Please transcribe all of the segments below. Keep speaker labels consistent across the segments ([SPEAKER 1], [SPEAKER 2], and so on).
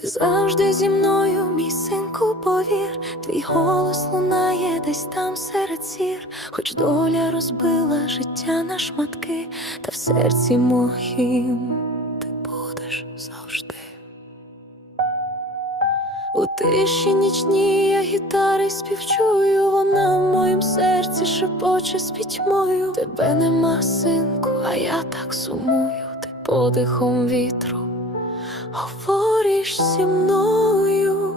[SPEAKER 1] Ти завжди зі мною, мій синку, повір, твій голос лунає десь там серед сір, хоч доля розбила життя на шматки, та в серці моїм ти будеш завжди. У тиші нічній я гітари співчую, вона в моїм серці шепоче з пітьмою. Тебе нема, синку, а я так сумую, ти подихом вітру говориш зі мною.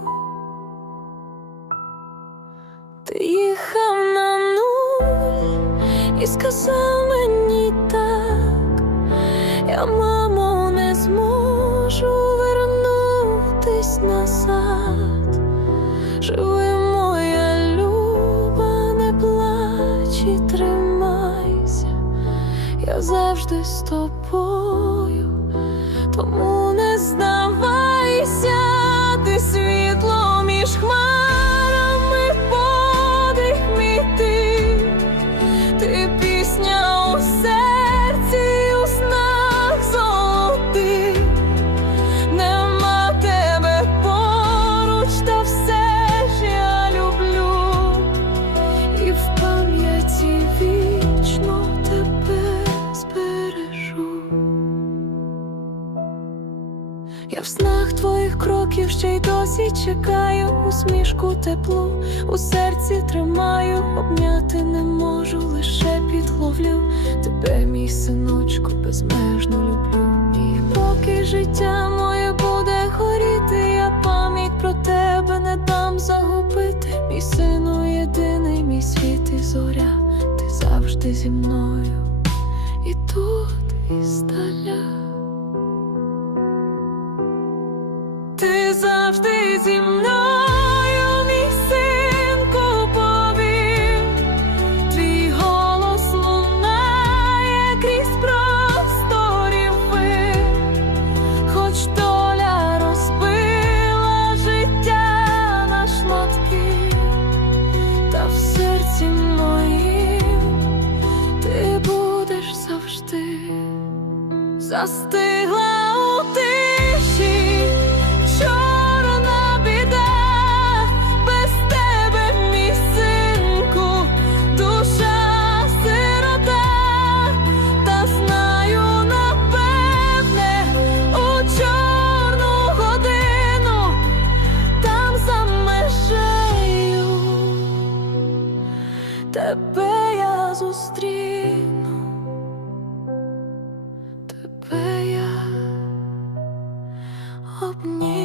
[SPEAKER 1] Ти їхав на нуль і сказав мені так, я, мамо, не зможу вернутись назад. Живи, моя люба, не плач і тримайся, я завжди з тобою, тому не здавайся, Я в снах твоїх кроків ще й досі чекаю, усмішку теплу у серці тримаю, обняти не можу, лише підловлю тебе, мій синочку, безмежно люблю. І поки життя моє буде горіти, я пам'ять про тебе не дам загубити. Мій сину єдиний, мій світ і зоря, ти завжди зі мною, завжди зі мною, мій синку, повір, твій голос лунає крізь просторі вир, хоч доля розбила життя на шматки, та в серці моїм ти будеш завжди. Застигла у тиші, тебе я зустріну. Тебе я обніму.